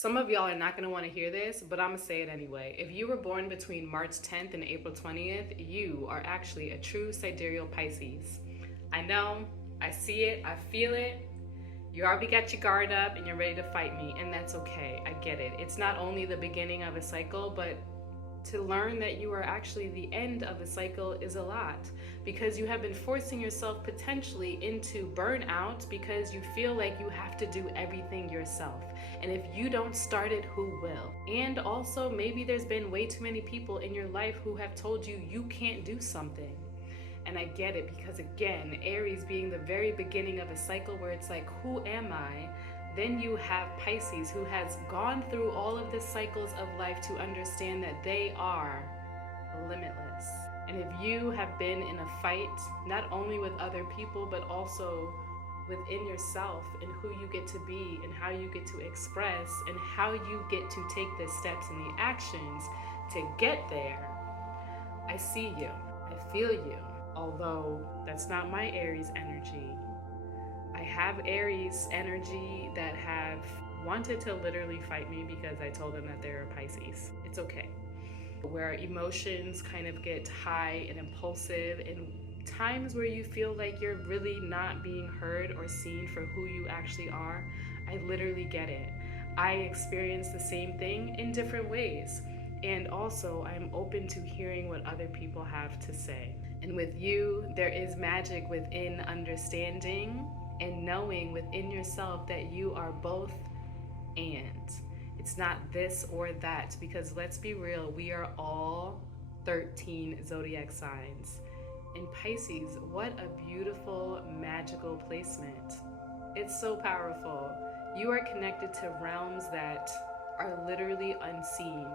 Some of y'all are not going to want to hear this, but I'm going to say it anyway. If you were born between March 10th and April 20th, you are actually a true Sidereal Pisces. I know, I see it, I feel it. You already got your guard up and you're ready to fight me, and that's okay. I get it. It's not only the beginning of a cycle, but to learn that you are actually the end of a cycle is a lot, because you have been forcing yourself potentially into burnout because you feel like you have to do everything yourself. And if you don't start it, who will? And also, maybe there's been way too many people in your life who have told you you can't do something. And I get it, because again, Aries being the very beginning of a cycle where it's like, who am I? Then you have Pisces, who has gone through all of the cycles of life to understand that they are limitless. And if you have been in a fight, not only with other people, but also within yourself, and who you get to be and how you get to express and how you get to take the steps and the actions to get there, I see you, I feel you. Although that's not my Aries energy. I have Aries energy that have wanted to literally fight me because I told them that they're Pisces. It's okay. Where emotions kind of get high and impulsive, and times where you feel like you're really not being heard or seen for who you actually are, I literally get it. I experience the same thing in different ways. And also, I'm open to hearing what other people have to say. And with you, there is magic within understanding and knowing within yourself that you are both and. It's not this or that, because let's be real, we are all 13 zodiac signs. And Pisces, what a beautiful, magical placement. It's so powerful. You are connected to realms that are literally unseen.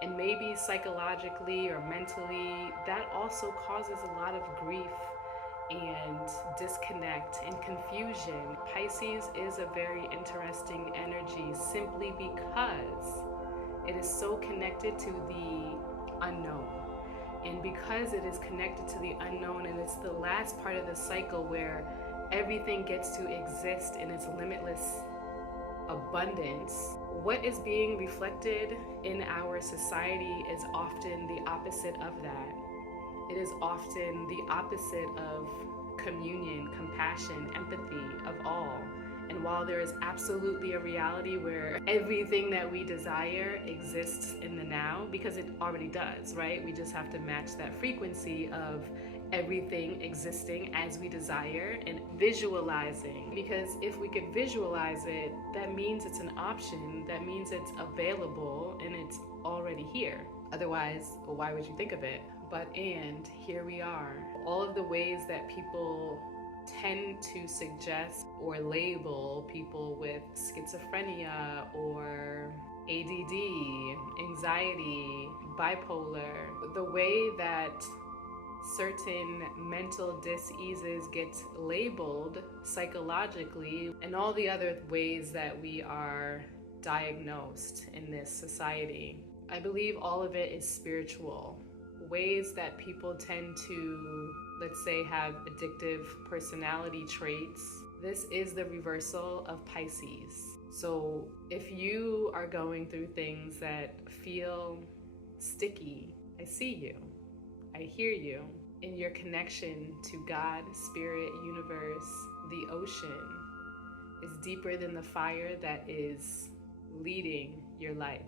And maybe psychologically or mentally, that also causes a lot of grief and disconnect and confusion. Pisces is a very interesting energy simply because it is so connected to the unknown. And because it is connected to the unknown, and it's the last part of the cycle where everything gets to exist in its limitless abundance, what is being reflected in our society is often the opposite of that. It is often the opposite of communion, compassion, empathy, of all. And while there is absolutely a reality where everything that we desire exists in the now, because it already does, right? We just have to match that frequency of everything existing as we desire and visualizing. Because if we could visualize it, that means it's an option, that means it's available and it's already here. Otherwise, why would you think of it? But and here we are. All of the ways that people tend to suggest or label people with schizophrenia or ADD, anxiety, bipolar, the way that certain mental diseases get labeled psychologically, and all the other ways that we are diagnosed in this society. I believe all of it is spiritual. Ways that people tend to, let's say, have addictive personality traits. This is the reversal of Pisces. So if you are going through things that feel sticky, I see you. I hear you. In your connection to God, Spirit, Universe, the ocean is deeper than the fire that is leading your life.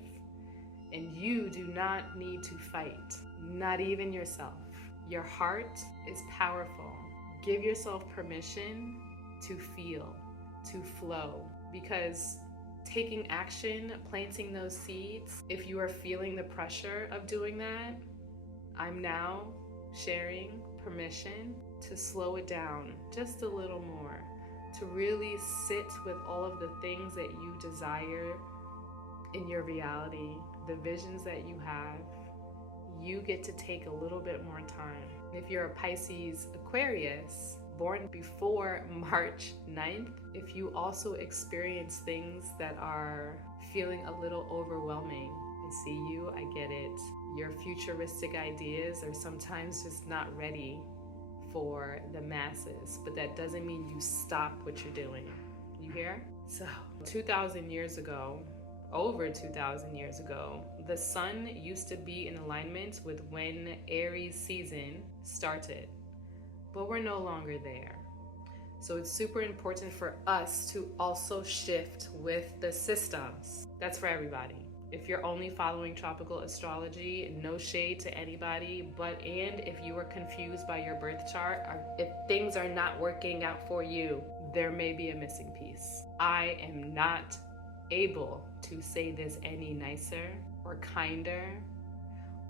And you do not need to fight, not even yourself. Your heart is powerful. Give yourself permission to feel, to flow, because taking action, planting those seeds, if you are feeling the pressure of doing that, I'm now sharing permission to slow it down just a little more, to really sit with all of the things that you desire in your reality, the visions that you have. You get to take a little bit more time. If you're a Pisces Aquarius, born before March 9th, if you also experience things that are feeling a little overwhelming, I see you, I get it. Your futuristic ideas are sometimes just not ready for the masses, but that doesn't mean you stop what you're doing. You hear? So 2,000 years ago, over 2,000 years ago, the sun used to be in alignment with when Aries season started, but we're no longer there. So it's super important for us to also shift with the systems. That's for everybody. If you're only following tropical astrology, no shade to anybody, and if you are confused by your birth chart, or if things are not working out for you, there may be a missing piece. I am not able to say this any nicer or kinder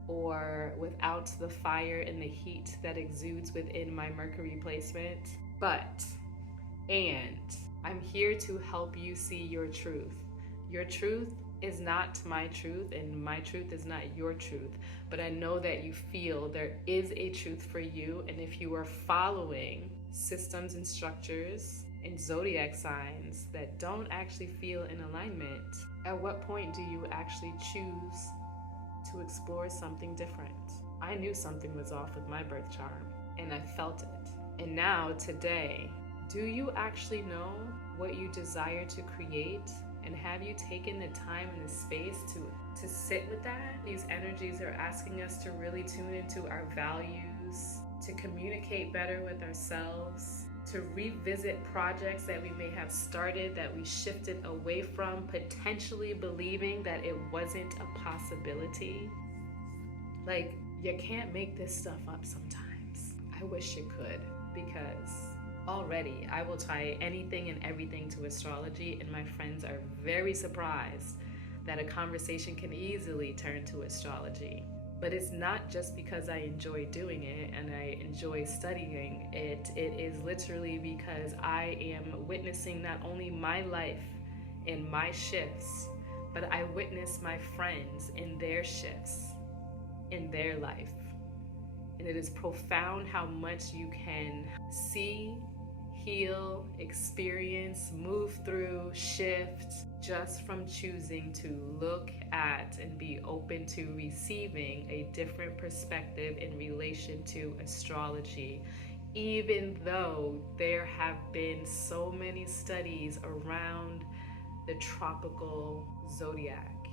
or without the fire and the heat that exudes within my Mercury placement. And I'm here to help you see your truth. Your truth is not my truth, and my truth is not your truth. But I know that you feel there is a truth for you, and if you are following systems and structures and zodiac signs that don't actually feel in alignment, at what point do you actually choose to explore something different? I knew something was off with my birth chart, and I felt it. And now, today, do you actually know what you desire to create? And have you taken the time and the space to sit with that? These energies are asking us to really tune into our values, to communicate better with ourselves, to revisit projects that we may have started that we shifted away from, potentially believing that it wasn't a possibility. Like, you can't make this stuff up sometimes. I wish you could, because already I will tie anything and everything to astrology, and my friends are very surprised that a conversation can easily turn to astrology. But it's not just because I enjoy doing it and I enjoy studying it. It is literally because I am witnessing not only my life and my shifts, but I witness my friends in their shifts in their life. And it is profound how much you can see, heal, experience, move through, shift, just from choosing to look at and be open to receiving a different perspective in relation to astrology. Even though there have been so many studies around the tropical zodiac,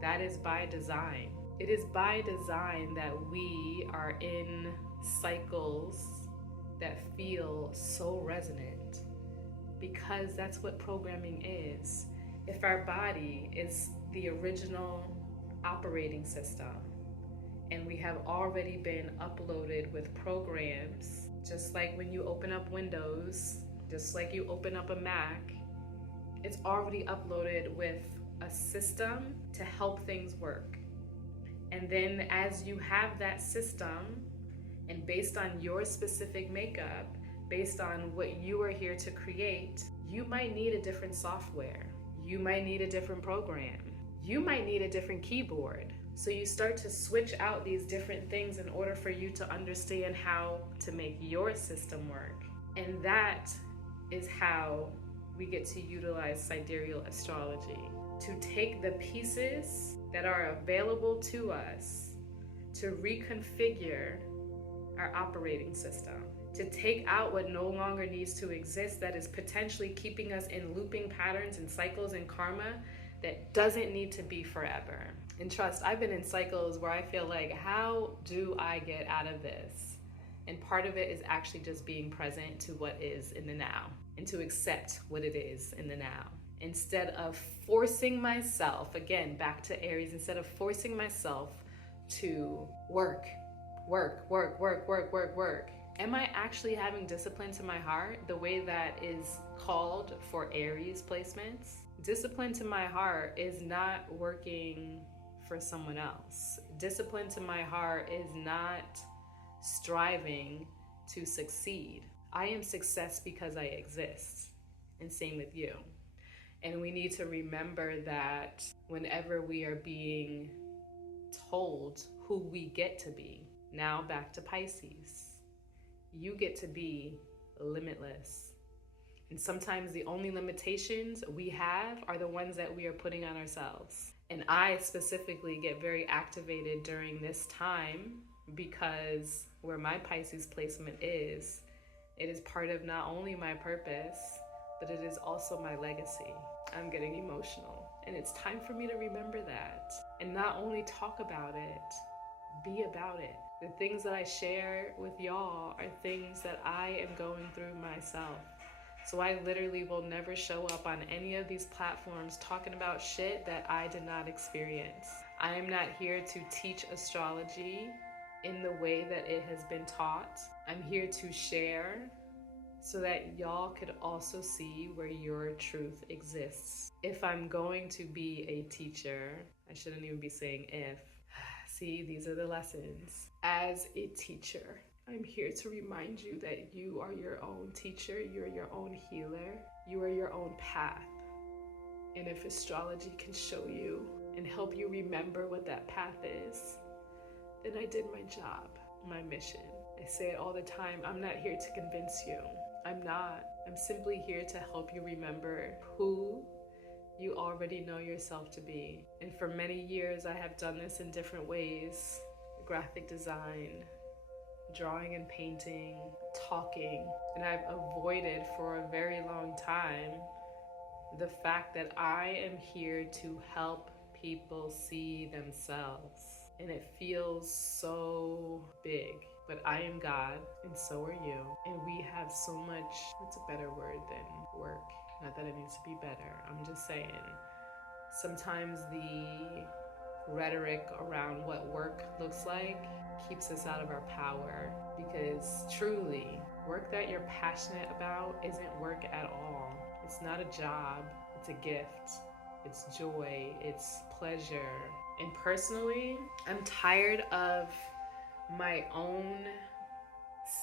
that is by design. It is by design that we are in cycles that feel so resonant, because that's what programming is. If our body is the original operating system and we have already been uploaded with programs, just like when you open up Windows, just like you open up a Mac, it's already uploaded with a system to help things work. And then as you have that system, and based on your specific makeup, based on what you are here to create, you might need a different software. You might need a different program. You might need a different keyboard. So you start to switch out these different things in order for you to understand how to make your system work. And that is how we get to utilize sidereal astrology, to take the pieces that are available to us to reconfigure our operating system, to take out what no longer needs to exist, that is potentially keeping us in looping patterns and cycles and karma that doesn't need to be forever. And trust, I've been in cycles where I feel like, how do I get out of this? And part of it is actually just being present to what is in the now and to accept what it is in the now. Instead of forcing myself, again, back to Aries, instead of forcing myself to work. Am I actually having discipline to my heart the way that is called for Aries placements? Discipline to my heart is not working for someone else. Discipline to my heart is not striving to succeed. I am success because I exist, and same with you. And we need to remember that whenever we are being told who we get to be, now back to Pisces, you get to be limitless. And sometimes the only limitations we have are the ones that we are putting on ourselves. And I specifically get very activated during this time because where my Pisces placement is, it is part of not only my purpose, but it is also my legacy. I'm getting emotional. And it's time for me to remember that. And not only talk about it, be about it. The things that I share with y'all are things that I am going through myself. So I literally will never show up on any of these platforms talking about shit that I did not experience. I am not here to teach astrology in the way that it has been taught. I'm here to share so that y'all could also see where your truth exists. If I'm going to be a teacher, I shouldn't even be saying if. See, these are the lessons. As a teacher, I'm here to remind you that you are your own teacher, you're your own healer, you are your own path. And if astrology can show you and help you remember what that path is, then I did my job, my mission. I say it all the time, I'm not here to convince you. I'm not. I'm simply here to help you remember who you already know yourself to be. And for many years, I have done this in different ways: graphic design, drawing and painting, talking. And I've avoided for a very long time the fact that I am here to help people see themselves. And it feels so big. But I am God, and so are you. And we have so much, what's a better word than work? Not that it needs to be better. I'm just saying, sometimes the rhetoric around what work looks like keeps us out of our power, because truly, work that you're passionate about isn't work at all. It's not a job, it's a gift. It's joy, it's pleasure. And personally, I'm tired of my own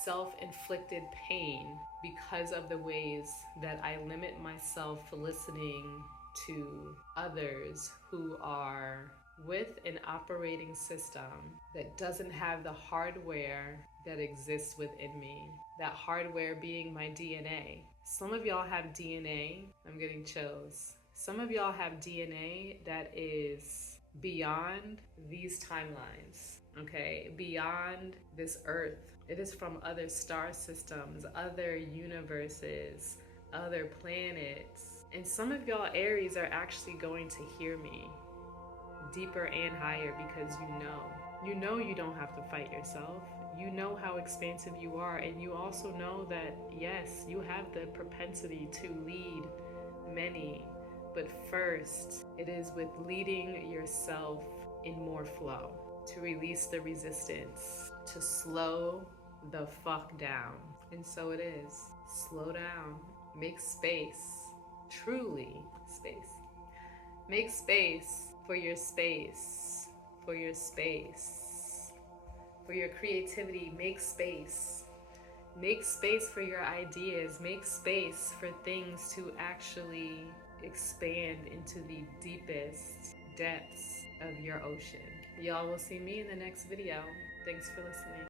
self-inflicted pain because of the ways that I limit myself listening to others who are with an operating system that doesn't have the hardware that exists within me. That hardware being my DNA. Some of y'all have DNA, I'm getting chills. Some of y'all have DNA that is beyond these timelines, okay? Beyond this earth. It is from other star systems, other universes, other planets. And some of y'all Aries are actually going to hear me deeper and higher, because you know you don't have to fight yourself. You know how expansive you are, and you also know that yes, you have the propensity to lead many. But first, it is with leading yourself in more flow, to release the resistance, to slow the fuck down. And so it is. Slow down. Make space. Truly space. Make space for your space. For your space. For your creativity. Make space. Make space for your ideas. Make space for things to actually expand into the deepest depths of your ocean. Y'all will see me in the next video. Thanks for listening.